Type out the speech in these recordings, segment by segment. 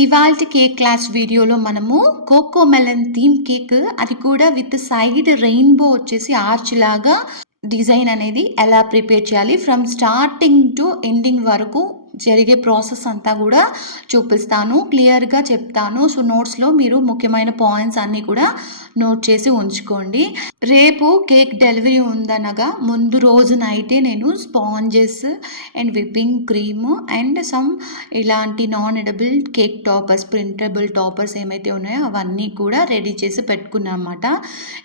ఇవాల్టి cake class వీడియోలో మనము కోకో మెలన్ థీమ్ కేక్, అది కూడా విత్ సైడ్ రెయిన్బో వచ్చేసి ఆర్చ్ లాగా డిజైన్ అనేది ఎలా ప్రిపేర్ చేయాలి, ఫ్రమ్ స్టార్టింగ్ టు ఎండింగ్ వరకు జరిగే ప్రాసెస్ అంతా కూడా చూపిస్తాను, క్లియర్గా చెప్తాను. సో నోట్స్లో మీరు ముఖ్యమైన పాయింట్స్ అన్నీ కూడా నోట్ చేసి ఉంచుకోండి. రేపు కేక్ డెలివరీ ఉందనగా ముందు రోజు నైటే నేను sponges and whipping cream and some ఇలాంటి non edible cake toppers, printable toppers ఏమైతే ఉన్నాయో అవన్నీ కూడా రెడీ చేసి పెట్టుకున్నాను అన్నమాట.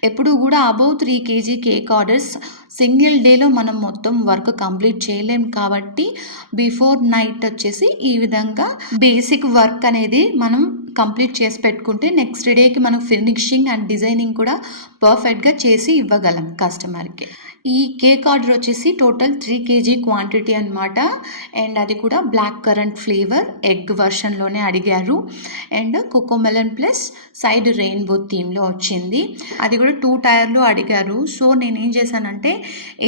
ఎప్పుడు కూడా above 3 kg cake orders single డేలో మనం మొత్తం వర్క్ కంప్లీట్ చేయలేం కాబట్టి బిఫోర్ నైట్ వచ్చేసి ఈ విధంగా బేసిక్ వర్క్ అనేది మనం కంప్లీట్ చేసి పెట్టుకుంటే నెక్స్ట్ డేకి మనం ఫినిషింగ్ అండ్ డిజైనింగ్ కూడా పర్ఫెక్ట్గా చేసి ఇవ్వగలం కస్టమర్కి. ఈ కేక్ ఆర్డర్ వచ్చేసి టోటల్ 3 kg క్వాంటిటీ అనమాట. అండ్ అది కూడా బ్లాక్ కరెంట్ ఫ్లేవర్ ఎగ్ వర్షన్లోనే అడిగారు. And Cocomelon plus side rainbow థీమ్లో వచ్చింది. అది కూడా 2 టైర్లో అడిగారు. సో నేను ఏం చేశానంటే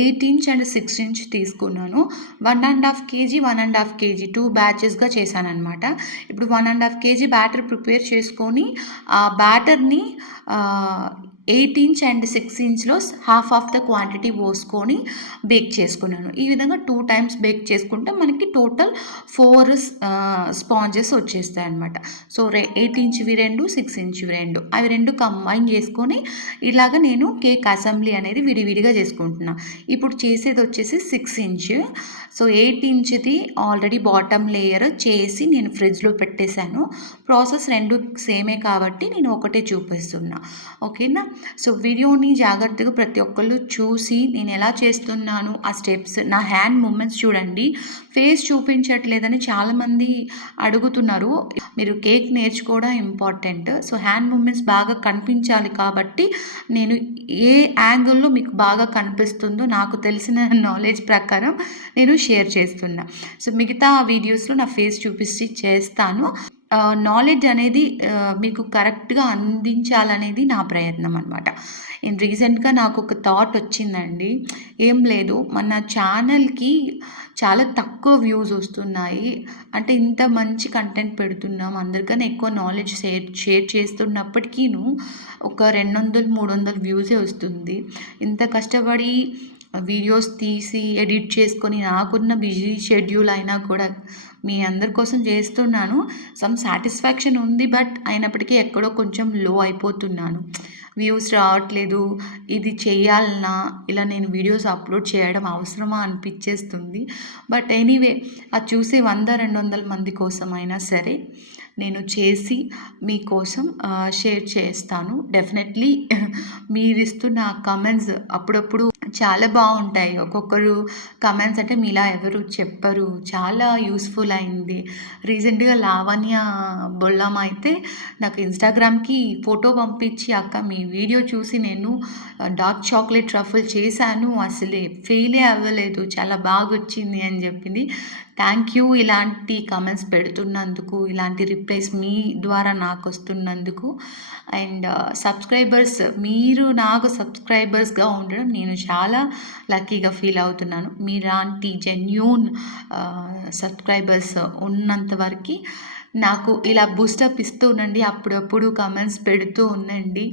8 inch అండ్ 6 inch తీసుకున్నాను. 1.5 kg 1.5 kg 2 బ్యాచెస్గా చేశాను అనమాట. ఇప్పుడు 1.5 kg బ్యాటర్ ప్రిపేర్ చేసుకొని ఆ బ్యాటర్ని 8 inch అండ్ 6 inchలో హాఫ్ ఆఫ్ ద క్వాంటిటీ పోసుకొని బేక్ చేసుకున్నాను. ఈ విధంగా 2 times బేక్ చేసుకుంటే మనకి టోటల్ 4 స్పాంజెస్ వచ్చేస్తాయి అనమాట. సో 8 inchవి 2, 6 inchవి 2, అవి 2 కంబైన్ చేసుకొని ఇలాగ నేను కేక్ అసెంబ్లీ అనేది విడివిడిగా చేసుకుంటున్నాను. ఇప్పుడు చేసేది వచ్చేసి 6 inch. సో 8 inchది ఆల్రెడీ బాటమ్ లేయర్ చేసి నేను ఫ్రిడ్జ్లో పెట్టేశాను. ప్రాసెస్ 2 సేమే కాబట్టి నేను ఒకటే చూపిస్తున్నా, ఓకేనా. సో వీడియోని జాగ్రత్తగా ప్రతి ఒక్కళ్ళు చూసి నేను ఎలా చేస్తున్నాను ఆ స్టెప్స్, నా హ్యాండ్ మూమెంట్స్ చూడండి. ఫేస్ చూపించట్లేదని చాలామంది అడుగుతున్నారు. మీరు కేక్ నేర్చుకోవడం ఇంపార్టెంట్. సో హ్యాండ్ మూమెంట్స్ బాగా కనిపించాలి కాబట్టి నేను ఏ యాంగిల్లో మీకు బాగా కనిపిస్తుందో నాకు తెలిసిన నాలెడ్జ్ ప్రకారం నేను షేర్ చేస్తున్నా. సో మిగతా వీడియోస్లో నా ఫేస్ చూపించి చేస్తాను. నాలెడ్జ్ అనేది మీకు కరెక్ట్గా అందించాలనేది నా ప్రయత్నం అనమాట. రీసెంట్గా నాకు ఒక థాట్ వచ్చిందండి. ఏం లేదు, మన ఛానల్కి చాలా తక్కువ వ్యూస్ వస్తున్నాయి. అంటే ఇంత మంచి కంటెంట్ పెడుతున్నాం, అందరికన్నా ఎక్కువ నాలెడ్జ్ షేర్ చేస్తున్నప్పటికీను ఒక 200-300 వ్యూసే వస్తుంది. ఇంత కష్టపడి వీడియోస్ తీసి ఎడిట్ చేసుకొని నాకున్న బిజీ షెడ్యూల్ అయినా కూడా మీ అందరి కోసం చేస్తున్నాను. సమ్ సాటిస్ఫాక్షన్ ఉంది, బట్ అయినప్పటికీ ఎక్కడో కొంచెం లో అయిపోతున్నాను. వ్యూస్ రావట్లేదు, ఇది చేయాలన్నా, ఇలా నేను వీడియోస్ అప్లోడ్ చేయడం అవసరమా అనిపించేస్తుంది. బట్ ఎనీవే, అది చూసి 100-200 మంది కోసమైనా సరే నేను చేసి మీకోసం షేర్ చేస్తాను. డెఫినెట్లీ మీరు ఇస్తున్న కమెంట్స్ అప్పుడప్పుడు చాలా బాగుంటాయి. ఒక్కొక్కరు కమెంట్స్ అంటే మీలా ఎవరు చెప్పరు, చాలా యూస్ఫుల్ అయింది. రీసెంట్గా లావణ్య బొల్లామ అయితే నాకు ఇన్స్టాగ్రామ్కి ఫోటో పంపించి, అక్క మీ వీడియో చూసి నేను డార్క్ చాక్లెట్ ట్రఫుల్ చేశాను, అసలే ఫెయిలే అవ్వలేదు, చాలా బాగా వచ్చింది అని చెప్పింది. థ్యాంక్ యూ ఇలాంటి కమెంట్స్ పెడుతున్నందుకు, ఇలాంటి రిప్లైస్ మీ ద్వారా నాకు వస్తున్నందుకు. అండ్ సబ్స్క్రైబర్స్, మీరు నాకు సబ్స్క్రైబర్స్గా ఉండడం నేను చాలా లక్కీగా ఫీల్ అవుతున్నాను. మీలాంటి జెన్యూన్ సబ్స్క్రైబర్స్ ఉన్నంత వరకు నాకు ఇలా బూస్టప్ ఇస్తూ ఉండండి, అప్పుడప్పుడు కమెంట్స్ పెడుతూ ఉండండి.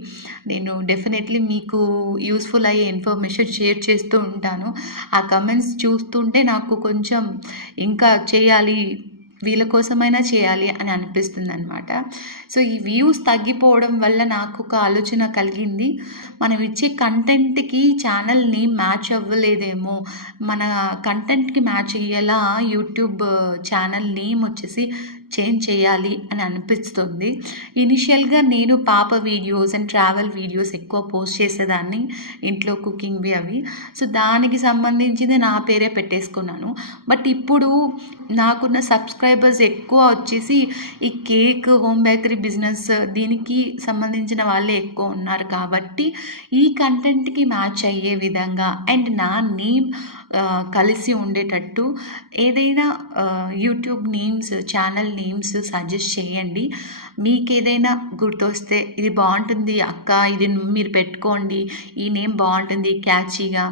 నేను డెఫినెట్లీ మీకు యూస్ఫుల్ అయ్యే ఇన్ఫర్మేషన్ షేర్ చేస్తూ ఉంటాను. ఆ కమెంట్స్ చూస్తుంటే నాకు కొంచెం ఇంకా చేయాలి, వీళ్ళ కోసమైనా చేయాలి అని అనిపిస్తుంది అనమాట. సో ఈ వ్యూస్ తగ్గిపోవడం వల్ల నాకు ఒక ఆలోచన కలిగింది. మనం ఇచ్చే కంటెంట్కి ఛానల్ నేమ్ మ్యాచ్ అవ్వలేదేమో, మన కంటెంట్కి మ్యాచ్ అయ్యేలా యూట్యూబ్ ఛానల్ నేమ్ వచ్చేసి చేంజ్ చేయాలి అని అనిపిస్తుంది. ఇనిషియల్గా నేను పాప వీడియోస్ అండ్ ట్రావెల్ వీడియోస్ ఎక్కువ పోస్ట్ చేసేదాన్ని, ఇంట్లో కుకింగ్వి అవి. సో దానికి సంబంధించింది నా పేరే పెట్టేసుకున్నాను. బట్ ఇప్పుడు నాకున్న సబ్స్క్రైబర్స్ ఎక్కువ వచ్చేసి ఈ కేక్, హోమ్ బేకరీ బిజినెస్, దీనికి సంబంధించిన వాళ్ళే ఎక్కువ ఉన్నారు కాబట్టి ఈ కంటెంట్కి మ్యాచ్ అయ్యే విధంగా అండ్ నా నేమ్ కలిసి ఉండేటట్టు ఏదైనా YouTube names, channel names suggest చేయండి. మీకు ఏదైనా గుర్తొస్తే ఇది బాగుంటుంది అక్క, ఇది మీరు పెట్టుకోండి, ఈ నేమ్ బాగుంటుంది క్యాచీగా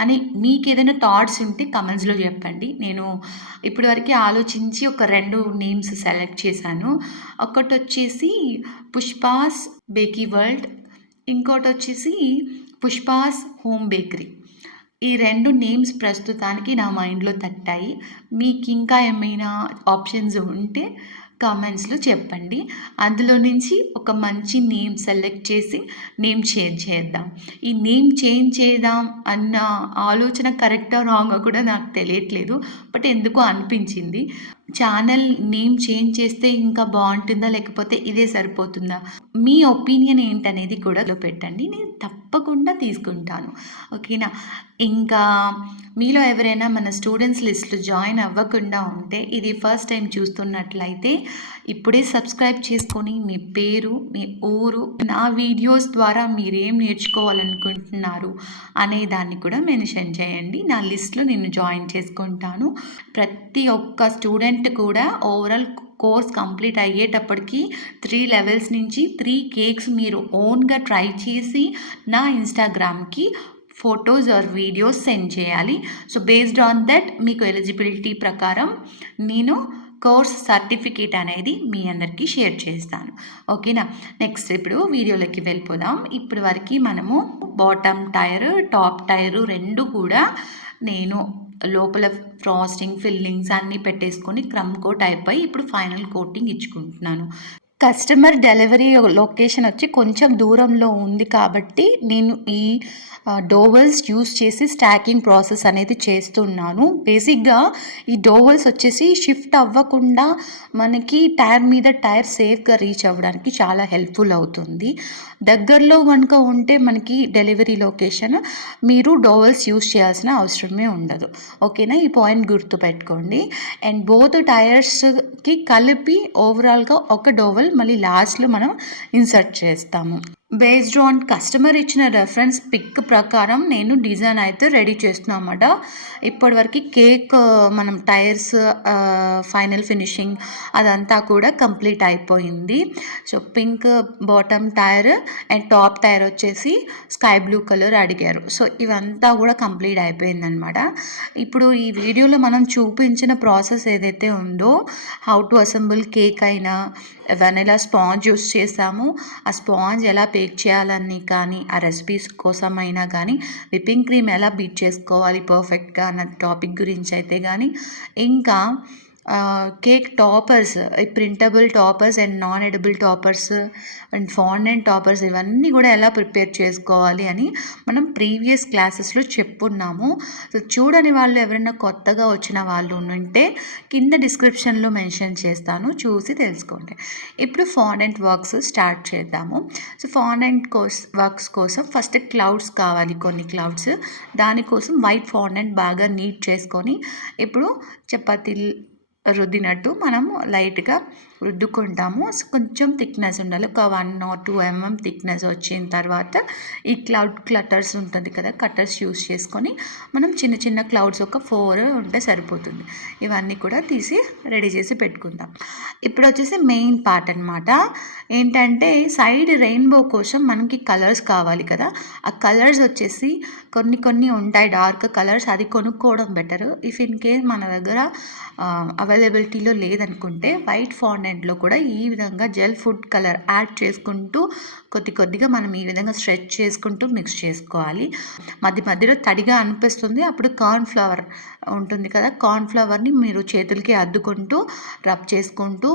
అని మీకేదైనా థాట్స్ ఉంటే కమెంట్స్‌లో చెప్పండి. నేను ఇప్పటివరకే ఆలోచించి ఒక 2 నేమ్స్ సెలెక్ట్ చేశాను. ఒకటొచ్చేసి 'పుష్పాస్ బేకీ వరల్డ్', ఇంకోటొచ్చేసి 'పుష్పాస్ హోమ్ బేకరీ'. ఈ 2 నేమ్స్ ప్రస్తుతానికి నా మైండ్‌లో తట్టాయి. మీకింకా ఏమైనా ఆప్షన్స్ ఉంటే కామెంట్స్‌లో చెప్పండి. అందులో నుంచి ఒక మంచి నేమ్ సెలెక్ట్ చేసి నేమ్ చేంజ్ చేద్దాం. ఈ నేమ్ చేంజ్ చేద్దాం అన్న ఆలోచన కరెక్టా? రాంగా కూడా నాకు తెలియట్లేదు. బట్ ఎందుకో అనిపించింది. ఛానల్ నేమ్ చేంజ్ చేస్తే ఇంకా బావుంటుందా? లేకపోతే ఇదే సరిపోతుందా? మీ ఒపీనియన్ ఏంటనేది కూడా పెట్టండి. నేను తప్పకుండా తీసుకుంటాను. ఓకేనా? ఇంకా మీలో ఎవరైనా మన స్టూడెంట్స్ లిస్ట్‌లో జాయిన్ అవ్వకుండా ఉంటే, ఇది ఫస్ట్ టైమ్ చూస్తున్నట్లయితే ఇప్పుడే సబ్స్క్రైబ్ చేసుకొని మీ పేరు, మీ ఊరు, నా వీడియోస్ ద్వారా మీరేం నేర్చుకోవాలనుకుంటున్నారు అనే దాన్ని కూడా మెన్షన్ చేయండి. నా లిస్ట్‌లో నేను జాయిన్ చేసుకుంటాను. ప్రతి ఒక్క స్టూడెంట్ కూడా ఓవరాల్ కోర్స్ కంప్లీట్ అయ్యేటప్పటికి 3 లెవెల్స్ నుంచి 3 కేక్స్ మీరు ఓన్‌గా ట్రై చేసి నా ఇన్‌స్టాగ్రామ్‌కి ఫోటోస్ ఆర్ వీడియోస్ సెండ్ చేయాలి. సో బేస్డ్ ఆన్ దట్ మీకు ఎలిజిబిలిటీ ప్రకారం నేను కోర్స్ సర్టిఫికేట్ అనేది మీ అందరికీ షేర్ చేస్తాను. ఓకేనా? నెక్స్ట్ ఇప్పుడు వీడియోలోకి వెళ్ళిపోదాం. ఇప్పటి వరకు మనము బాటమ్ టైర్, టాప్ టైర్ 2 కూడా నేను లోపల ఫ్రాస్టింగ్, ఫిల్లింగ్స్ అన్నీ పెట్టేసుకొని క్రమ్ కోట్ అయిపోయి ఇప్పుడు ఫైనల్ కోటింగ్ ఇచ్చుకుంటున్నాను. కస్టమర్ డెలివరీ లొకేషన్ వచ్చి కొంచెం దూరంలో ఉంది కాబట్టి నేను ఈ డోవెల్స్ యూస్ చేసి స్టాకింగ్ ప్రాసెస్ అనేది చేస్తున్నాను. బేసిక్‌గా ఈ డోవెల్స్ వచ్చేసి షిఫ్ట్ అవ్వకుండా మనకి టైర్ మీద టైర్ సేఫ్‌గా రీచ్ అవ్వడానికి చాలా హెల్ప్‌ఫుల్ అవుతుంది. దగ్గరలో గనుక ఉంటే మనకి డెలివరీ లొకేషన్ మీరు డోవెల్స్ యూస్ చేయాల్సిన అవసరమే ఉండదు. ఓకేనా? ఈ పాయింట్ గుర్తుపెట్టుకోండి. అండ్ బోత్ టైర్స్‌కి కలిపి ఓవరాల్‌గా ఒక డోవెల్ మళ్ళీ లాస్ట్‌లో మనం ఇన్సర్ట్ చేస్తాము. బేస్డ్ ఆన్ కస్టమర్ ఇచ్చిన రెఫరెన్స్ పిక్ ప్రకారం నేను డిజైన్ అయితే రెడీ చేస్తున్నాను అన్నమాట. ఇప్పటివరకు కేక్ మనం టైర్స్ ఫైనల్ ఫినిషింగ్ అదంతా కూడా కంప్లీట్ అయిపోయింది. So pink bottom tier and top tier వచ్చేసి స్కై బ్లూ కలర్ అడిగారు. సో ఇవంతా కూడా కంప్లీట్ అయిపోయిందనమాట. ఇప్పుడు ఈ వీడియోలో మనం చూపించిన ప్రాసెస్ ఏదైతే ఉందో హౌ టు అసెంబుల్ కేక్ అయినా వెనిలా స్పాంజ్ యూస్ చేసాము. ఆ స్పాంజ్ ఎలా బేక్ చేయాలని కానీ, ఆ రెసిపీస్ కోసమైనా కానీ, విప్పింగ్ క్రీమ్ ఎలా బీట్ చేసుకోవాలి పర్ఫెక్ట్‌గా అన్న టాపిక్ గురించి అయితే కానీ, ఇంకా కేక్ టాపర్స్, ఈ printable toppers and non edible toppers and fondant toppers ఇవన్నీ కూడా ఎలా ప్రిపేర్ చేసుకోవాలి అని మనం ప్రీవియస్ క్లాసెస్లో చెప్పున్నాము. సో చూడని వాళ్ళు ఎవరైనా కొత్తగా వచ్చిన వాళ్ళు ఉంటే కింద డిస్క్రిప్షన్లో మెన్షన్ చేస్తాను, చూసి తెలుసుకోండి. ఇప్పుడు ఫాండెంట్ వర్క్స్ స్టార్ట్ చేద్దాము. సో ఫాండెంట్ వర్క్స్ కోసం ఫస్ట్ క్లౌడ్స్ కావాలి, కొన్ని క్లౌడ్స్. దానికోసం వైట్ ఫాండెంట్ బాగా నీట్ చేసుకొని ఇప్పుడు చపాతీ రుద్దినట్టు మనము లైట్గా రుద్దుకుంటాము. సో కొంచెం థిక్నెస్ ఉండాలి. ఒక 1 or 2 mm థిక్నెస్ వచ్చిన తర్వాత ఈ క్లౌడ్ క్లటర్స్ ఉంటుంది కదా, కట్టర్స్ యూస్ చేసుకొని మనం చిన్న చిన్న క్లౌడ్స్ ఒక 4 ఉంటే సరిపోతుంది. ఇవన్నీ కూడా తీసి రెడీ చేసి పెట్టుకుందాం. ఇప్పుడు వచ్చేసి మెయిన్ పార్ట్ అనమాట. ఏంటంటే సైడ్ రెయిన్బో కోసం మనకి కలర్స్ కావాలి కదా. ఆ కలర్స్ వచ్చేసి కొన్ని ఉంటాయి డార్క్ కలర్స్, అది కొనుక్కోవడం బెటర్. ఇఫ్ ఇన్ కేస్ మన దగ్గర అవైలబిలిటీలో లేదనుకుంటే వైట్ ఫాండెంట్లో కూడా ఈ విధంగా జెల్ ఫుడ్ కలర్ యాడ్ చేసుకుంటూ కొద్దిగా మనం ఈ విధంగా స్ట్రెచ్ చేసుకుంటూ మిక్స్ చేసుకోవాలి. మధ్యలో తడిగా అనిపిస్తుంది, అప్పుడు కార్న్ ఫ్లవర్ ఉంటుంది కదా, కార్న్ ఫ్లవర్ని మీరు చేతులకి అద్దుకుంటూ రబ్ చేసుకుంటూ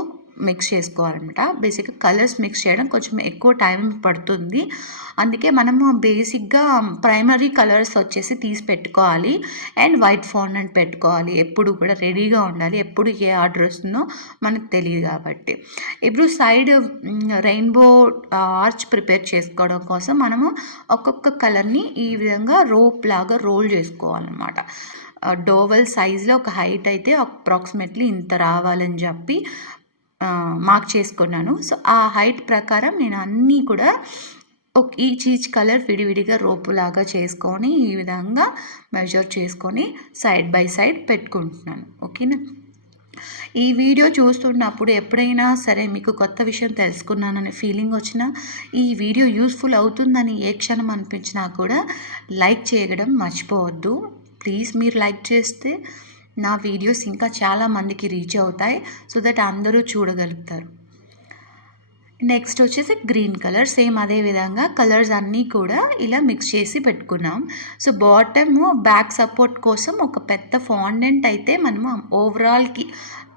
మిక్స్ చేసుకోవాలన్నమాట. బేసిక్గా కలర్స్ మిక్స్ చేయడం కొంచెం ఎక్కువ టైం పడుతుంది. అందుకే మనము బేసిక్గా ప్రైమరీ కలర్స్ వచ్చేసి తీసి పెట్టుకోవాలి అండ్ వైట్ ఫాండెంట్ పెట్టుకోవాలి. ఎప్పుడు కూడా రెడీగా ఉండాలి, ఎప్పుడు ఏ ఆర్డర్ వస్తుందో మనకు తెలియదు కాబట్టి. ఇప్పుడు సైడ్ రెయిన్బో ఆర్చ్ ప్రిపేర్ చేసుకోవడం కోసం మనము ఒక్కొక్క కలర్ని ఈ విధంగా రోప్ లాగా రోల్ చేసుకోవాలన్నమాట. డోవెల్ సైజ్లో ఒక హైట్ అయితే అప్రాక్సిమేట్లీ ఇంత రావాలని చెప్పి మార్క్ చేసుకున్నాను. సో ఆ హైట్ ప్రకారం నేను అన్నీ కూడా ఈచ్ కలర్ విడివిడిగా రోపులాగా చేసుకొని ఈ విధంగా మెజర్ చేసుకొని సైడ్ బై సైడ్ పెట్టుకుంటున్నాను. ఓకేనా? ఈ వీడియో చూస్తున్నప్పుడు ఎప్పుడైనా సరే మీకు కొత్త విషయం తెలుసుకున్నాననే ఫీలింగ్ వచ్చినా, ఈ వీడియో యూస్ఫుల్ అవుతుందని ఏ క్షణం అనిపించినా కూడా లైక్ చేయడం మర్చిపోవద్దు. ప్లీజ్ మీరు లైక్ చేస్తే నా వీడియోస్ ఇంకా చాలా మందికి రీచ్ అవుతాయి. సో దట్ అందరూ చూడగలుగుతారు. నెక్స్ట్ వచ్చేసి గ్రీన్ కలర్, సేమ్ అదే విధంగా కలర్స్ అన్నీ కూడా ఇలా మిక్స్ చేసి పెట్టుకున్నాం. సో బాటమ్ బ్యాక్ సపోర్ట్ కోసం ఒక పెద్ద ఫాండెంట్ అయితే మనము ఓవరాల్కి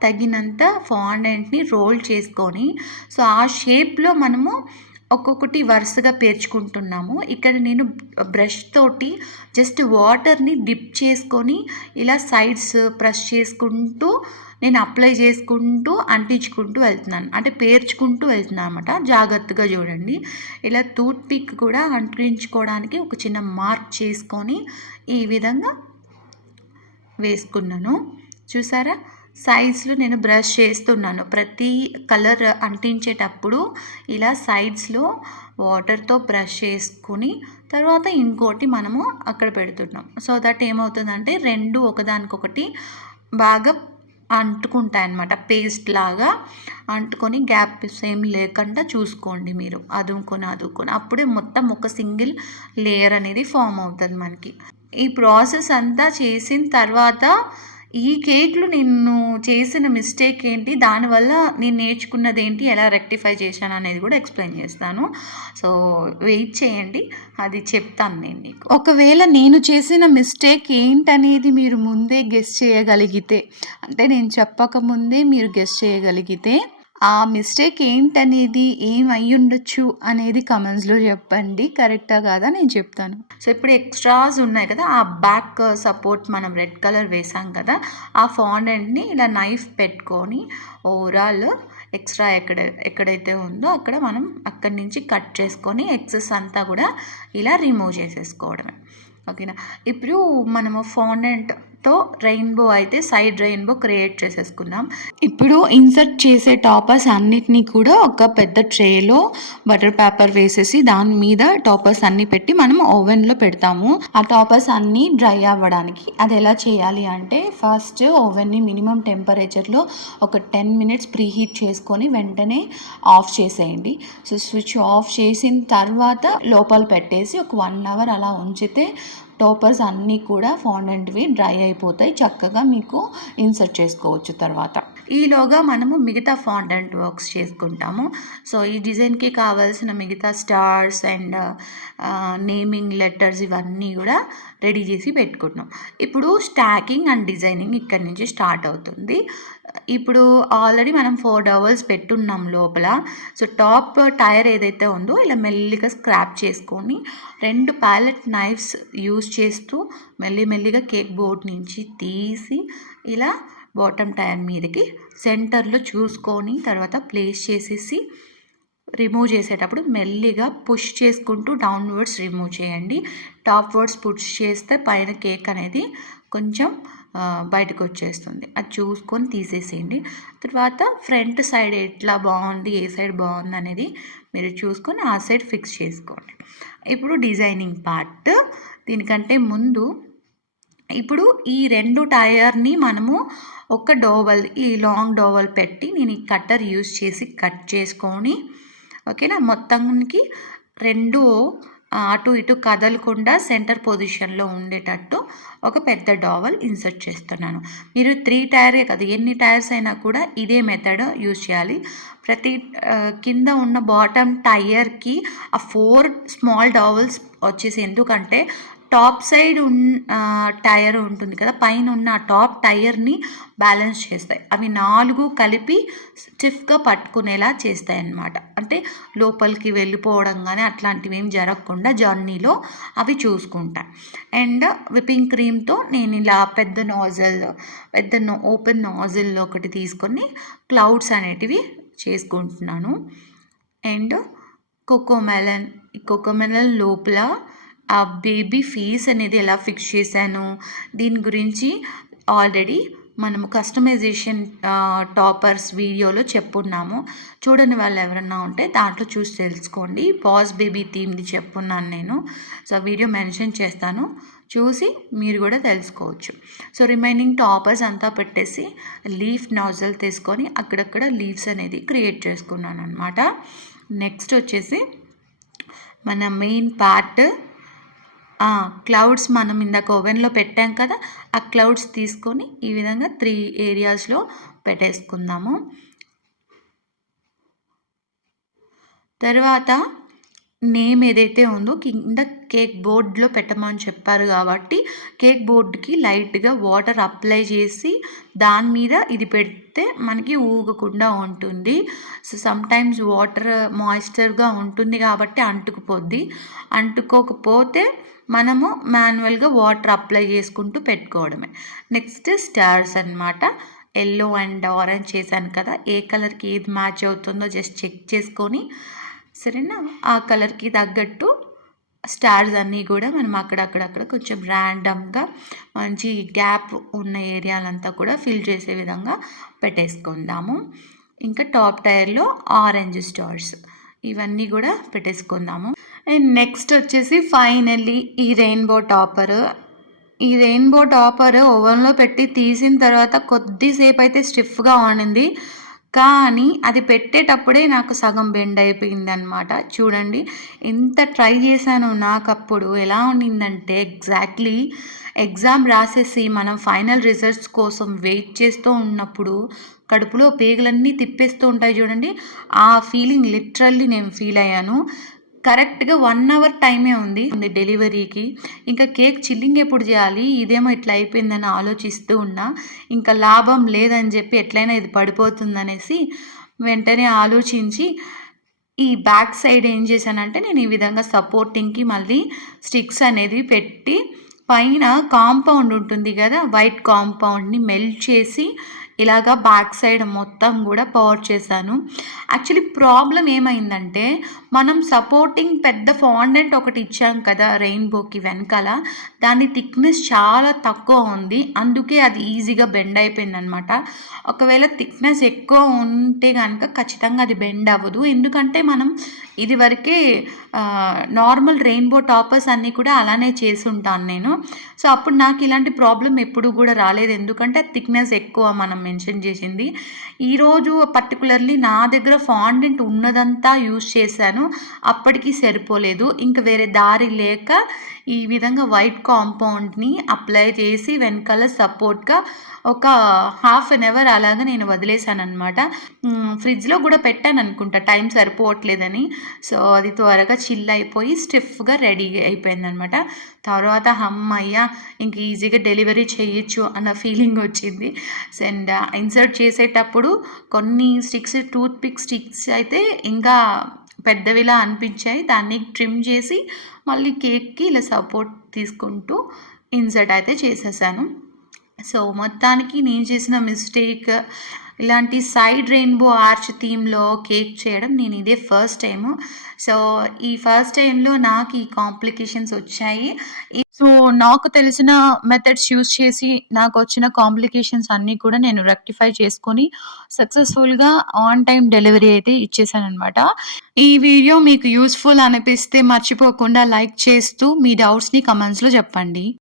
తగినంత ఫాండెంట్ని రోల్ చేసుకొని, సో ఆ షేప్లో మనము ఒక్కొక్కటి వరుసగా పేర్చుకుంటున్నాము. ఇక్కడ నేను బ్రష్ తోటి జస్ట్ వాటర్ని డిప్ చేసుకొని ఇలా సైడ్స్ ప్రెస్ చేసుకుంటూ నేను అప్లై చేసుకుంటూ అంటించుకుంటూ వెళ్తున్నాను, అంటే పేర్చుకుంటూ వెళ్తున్నాను అనమాట. జాగ్రత్తగా చూడండి. ఇలా టూత్ పిక్ కూడా అంటించుకోవడానికి ఒక చిన్న మార్క్ చేసుకొని ఈ విధంగా వేసుకున్నాను. చూసారా, సైడ్స్లో నేను బ్రష్ చేస్తున్నాను. ప్రతి కలర్ అంటించేటప్పుడు ఇలా సైడ్స్లో వాటర్తో బ్రష్ చేసుకుని తర్వాత ఇంకోటి మనము అక్కడ పెడుతున్నాం. సో దట్ ఏమవుతుందంటే రెండు ఒకదానికొకటి బాగా అంటుకుంటాయి అన్నమాట. పేస్ట్ లాగా అంటుకొని గ్యాప్స్ ఏం లేకుండా చూసుకోండి మీరు, అదుముకొని అప్పుడే మొత్తం ఒక సింగిల్ లేయర్ అనేది ఫామ్ అవుతుంది మనకి. ఈ ప్రాసెస్ అంతా చేసిన తర్వాత ఈ కేక్లో నేను చేసిన మిస్టేక్ ఏంటి, దానివల్ల నేను నేర్చుకున్నది ఏంటి, ఎలా రెక్టిఫై చేశాను అనేది కూడా ఎక్స్ప్లెయిన్ చేస్తాను. సో వెయిట్ చేయండి, అది చెప్తాను నేను మీకు. ఒకవేళ నేను చేసిన మిస్టేక్ ఏంటనేది మీరు ముందే గెస్ చేయగలిగితే, అంటే నేను చెప్పకముందే మీరు గెస్ చేయగలిగితే ఆ మిస్టేక్ ఏంటనేది ఏమయ్యుండొచ్చు అనేది కమెంట్స్లో చెప్పండి. కరెక్టా కాదా నేను చెప్తాను. సో ఇప్పుడు ఎక్స్ట్రాస్ ఉన్నాయి కదా, ఆ బ్యాక్ సపోర్ట్ మనం రెడ్ కలర్ వేసాం కదా, ఆ ఫాండెంట్ని ఇలా నైఫ్ పెట్టుకొని ఓవరాల్ ఎక్స్ట్రా ఎక్కడైతే ఉందో అక్కడ మనం అక్కడి నుంచి కట్ చేసుకొని ఎక్సెస్ అంతా కూడా ఇలా రిమూవ్ చేసేసుకోవడమే. ఓకేనా. ఇప్పుడు మనము ఫాండెంట్తో రెయిన్బో అయితే సైడ్ రెయిన్బో క్రియేట్ చేసేసుకున్నాం. ఇప్పుడు ఇన్సర్ట్ చేసే టాపర్స్ అన్నిటినీ కూడా ఒక పెద్ద ట్రేలో బటర్ పేపర్ వేసేసి దాని మీద టాపర్స్ అన్నీ పెట్టి మనం ఓవెన్లో పెడతాము. ఆ టాపర్స్ అన్నీ డ్రై అవ్వడానికి. అది ఎలా చేయాలి అంటే, ఫస్ట్ ఓవెన్ని మినిమం టెంపరేచర్లో ఒక 10 మినిట్స్ ప్రీ హీట్ చేసుకొని వెంటనే ఆఫ్ చేసేయండి. సో స్విచ్ ఆఫ్ చేసిన తర్వాత లోపల పెట్టేసి ఒక 1 అవర్ అలా ఉంచితే టాపర్స్ అన్నీ కూడా ఫాండెంట్వి డ్రై అయిపోతాయి. చక్కగా మీకు ఇన్సర్ట్ చేసుకోవచ్చు తర్వాత. ఈలోగా మనము మిగతా ఫాండెంట్ వర్క్స్ చేసుకుంటాము. సో ఈ డిజైన్కి కావాల్సిన మిగతా స్టార్స్ అండ్ నేమింగ్ లెటర్స్ ఇవన్నీ కూడా రెడీ చేసి పెట్టుకుంటున్నాం. ఇప్పుడు స్టాకింగ్ అండ్ డిజైనింగ్ ఇక్కడి నుంచి స్టార్ట్ అవుతుంది. ఇప్పుడు ఆల్రెడీ మనం 4 డవల్స్ పెట్టున్నాం లోపల. సో టాప్ టైర్ ఏదైతే ఉందో ఇలా మెల్లిగా స్క్రాప్ చేసుకొని 2 ప్యాలెట్ నైఫ్స్ యూజ్ చేస్తూ మెల్లిగా కేక్ బోర్డ్ నుంచి తీసి ఇలా బాటమ్ టైర్ మీదకి సెంటర్లో చూసుకొని తర్వాత ప్లేస్ చేసేసి రిమూవ్ చేసేటప్పుడు మెల్లిగా పుష్ చేసుకుంటూ డౌన్వర్డ్స్ రిమూవ్ చేయండి. టాప్ వర్డ్స్ పుష్ చేస్తే పైన కేక్ అనేది కొంచెం బయటకు వచ్చేస్తుంది. అది చూసుకొని తీసేసేయండి. తర్వాత ఫ్రంట్ సైడ్ ఎట్లా బాగుంది, ఏ సైడ్ బాగుంది అనేది మీరు చూసుకొని ఆ సైడ్ ఫిక్స్ చేసుకోండి. ఇప్పుడు డిజైనింగ్ పార్ట్. దీనికంటే ముందు ఇప్పుడు ఈ 2 టైర్ని మనము ఒక డోవల్, ఈ లాంగ్ డోవల్ పెట్టి నేను ఈ కట్టర్ యూజ్ చేసి కట్ చేసుకొని, ఓకేనా, మొత్తానికి 2 అటు ఇటు కదలకుండా సెంటర్ పొజిషన్లో ఉండేటట్టు ఒక పెద్ద డోవల్ ఇన్సర్ట్ చేస్తున్నాను. మీరు 3 టైరే కదా, ఎన్ని టైర్స్ అయినా కూడా ఇదే మెథడ్ యూజ్ చేయాలి. ప్రతి కింద ఉన్న బాటమ్ టైర్కి ఆ 4 స్మాల్ డోవల్స్ వచ్చేసి, ఎందుకంటే టాప్ సైడ్ టైర్ ఉంటుంది కదా, పైన ఉన్న ఆ టాప్ టైర్ని బ్యాలెన్స్ చేస్తాయి. అవి 4 కలిపి స్టిఫ్గా పట్టుకునేలా చేస్తాయి అన్నమాట. అంటే లోపలికి వెళ్ళిపోవడం కానీ అట్లాంటివి ఏం జరగకుండా జర్నీలో అవి చూసుకుంటాయి. అండ్ విప్పింగ్ క్రీమ్తో నేను ఇలా పెద్ద ఓపెన్ నాజిల్ ఒకటి తీసుకొని క్లౌడ్స్ అనేటివి చేసుకుంటున్నాను. అండ్ కోకోమెలన్, ఈ కోకోమెలన్ లోపల ఆ బేబీ ఫేస్ అనేది ఎలా ఫిక్స్ చేశాను, దీని గురించి ఆల్రెడీ మనము కస్టమైజేషన్ టాపర్స్ వీడియోలో చెప్పున్నాము. చూడని వాళ్ళు ఎవరన్నా ఉంటే దాంట్లో చూసి తెలుసుకోండి. బాస్ బేబీ థీమ్ది చెప్పున్నాను నేను. సో వీడియో మెన్షన్ చేస్తాను, చూసి మీరు కూడా తెలుసుకోవచ్చు. సో రిమైనింగ్ టాపర్స్ అంతా పెట్టేసి లీఫ్ నాజల్ తీసుకొని అక్కడక్కడ లీవ్స్ అనేది క్రియేట్ చేసుకున్నాను అనమాట. నెక్స్ట్ వచ్చేసి మన మెయిన్ పార్ట్ క్లౌడ్స్ మనం ఇందాక ఓవెన్లో పెట్టాం కదా, ఆ క్లౌడ్స్ తీసుకొని ఈ విధంగా 3 ఏరియాస్లో పెట్టేసుకుందాము. తర్వాత నేమ్ ఏదైతే ఉందో కింద కేక్ బోర్డ్లో పెట్టమని చెప్పారు కాబట్టి కేక్ బోర్డ్కి లైట్గా వాటర్ అప్లై చేసి దాని మీద ఇది పెడితే మనకి ఊగకుండా ఉంటుంది. సో సమ్టైమ్స్ వాటర్ మాయిశ్చర్గా ఉంటుంది కాబట్టి అంటుకుపోద్ది. అంటుకోకపోతే మనము మాన్యువల్గా వాటర్ అప్లై చేసుకుంటూ పెట్టుకోవడమే. నెక్స్ట్ స్టార్స్ అన్నమాట. ఎల్లో అండ్ ఆరెంజ్ చేశాను కదా, ఏ కలర్కి ఏది మ్యాచ్ అవుతుందో జస్ట్ చెక్ చేసుకొని సరేనా, ఆ కలర్కి తగ్గట్టు స్టార్స్ అన్నీ కూడా మనం అక్కడక్కడ కొంచెం ర్యాండమ్గా మంచి గ్యాప్ ఉన్న ఏరియాలంతా కూడా ఫిల్ చేసే విధంగా పెట్టేసుకుందాము. ఇంకా టాప్ టైర్లో ఆరెంజ్ స్టార్స్ ఇవన్నీ కూడా పెట్టేసుకుందాము. అండ్ నెక్స్ట్ వచ్చేసి ఫైనల్లీ ఈ రెయిన్బో టాపర్ ఓవెన్లో పెట్టి తీసిన తర్వాత కొద్దిసేపు అయితే స్టిఫ్గా ఉండింది, కానీ అది పెట్టేటప్పుడే నాకు సగం బెండ్ అయిపోయింది అనమాట. చూడండి ఎంత ట్రై చేశానో, నాకు అప్పుడు ఎలా ఉండిందంటే ఎగ్జాక్ట్లీ ఎగ్జామ్ రాసేసి మనం ఫైనల్ రిజల్ట్స్ కోసం వెయిట్ చేస్తూ ఉన్నప్పుడు కడుపులో పేగులన్నీ తిప్పేస్తూ ఉంటాయి చూడండి, ఆ ఫీలింగ్ లిటరల్లీ నేను ఫీల్ అయ్యాను. కరెక్ట్గా 1 అవర్ టైమే ఉంది డెలివరీకి. ఇంకా కేక్ చిల్లింగ్ ఎప్పుడు చేయాలి, ఇదేమో ఇట్లా అయిపోయిందని ఆలోచిస్తూ ఉన్నా. ఇంకా లాభం లేదని చెప్పి ఎట్లయినా ఇది పడిపోతుందనేసి వెంటనే ఆలోచించి ఈ బ్యాక్ సైడ్ ఏం చేశానంటే నేను ఈ విధంగా సపోర్టింగ్కి మళ్ళీ స్టిక్స్ అనేది పెట్టి పైన కాంపౌండ్ ఉంటుంది కదా, వైట్ కాంపౌండ్ని మెల్ట్ చేసి ఇలాగా బ్యాక్ సైడ్ మొత్తం కూడా పవర్ చేశాను. యాక్చువల్లీ ప్రాబ్లం ఏమైందంటే మనం సపోర్టింగ్ పెద్ద ఫాండెంట్ ఒకటి ఇచ్చాం కదా రెయిన్బోకి వెనకాల, దాని థిక్నెస్ చాలా తక్కువ ఉంది, అందుకే అది ఈజీగా బెండ్ అయిపోయింది అనమాట. ఒకవేళ థిక్నెస్ ఎక్కువ ఉంటే కనుక ఖచ్చితంగా అది బెండ్ అవ్వదు, ఎందుకంటే మనం ఇది వరకే నార్మల్ రెయిన్బో టాపర్స్ అన్నీ కూడా అలానే చేసి ఉంటాను నేను. సో అప్పుడు నాకు ఇలాంటి ప్రాబ్లం ఎప్పుడు కూడా రాలేదు, ఎందుకంటే థిక్నెస్ ఎక్కువ మనం మెన్షన్ చేసింది. ఈరోజు పర్టికులర్లీ నా దగ్గర ఫాండెంట్ ఉన్నదంతా యూజ్ చేశాను, అప్పటికి సరిపోలేదు. ఇంకా వేరే దారి లేక ఈ విధంగా వైట్ కాంపౌండ్ని అప్లై చేసి వెనకాల సపోర్ట్గా ఒక 1/2 అవర్ అలాగా నేను వదిలేశాను అనమాట. ఫ్రిడ్జ్లో కూడా పెట్టాను అనుకుంటా, టైం సరిపోవట్లేదని. సో అది త్వరగా చిల్ అయిపోయి స్టిఫ్గా రెడీ అయిపోయింది అనమాట. తర్వాత అమ్మయ్య ఇంక ఈజీగా డెలివరీ చేయొచ్చు అన్న ఫీలింగ్ వచ్చింది. అండ్ ఇన్సర్ట్ చేసేటప్పుడు కొన్ని స్టిక్స్, టూత్ పిక్ స్టిక్స్ అయితే ఇంకా పెద్దవిలా అనిపించాయి, దాన్ని ట్రిమ్ చేసి మళ్ళీ కేక్కి ఇలా సపోర్ట్ తీసుకుంటూ ఇన్సర్ట్ అయితే చేసేసాను. సో మొత్తానికి నేను చేసిన మిస్టేక్ ఇలాంటి సైడ్ రెయిన్బో ఆర్చ్ థీమ్లో కేక్ చేయడం నేను ఇదే ఫస్ట్ టైము. సో ఈ ఫస్ట్ టైంలో నాకు ఈ కాంప్లికేషన్స్ వచ్చాయి. సో నాకు తెలిసిన మెథడ్స్ యూస్ చేసి నాకు వచ్చిన కాంప్లికేషన్స్ అన్నీ కూడా నేను రెక్టిఫై చేసుకొని సక్సెస్ఫుల్గా ఆన్ టైం డెలివరీ అయితే ఇచ్చేసాను అనమాట. ఈ వీడియో మీకు యూస్ఫుల్ అనిపిస్తే మర్చిపోకుండా లైక్ చేస్తూ మీ డౌట్స్ని కమెంట్స్లో చెప్పండి.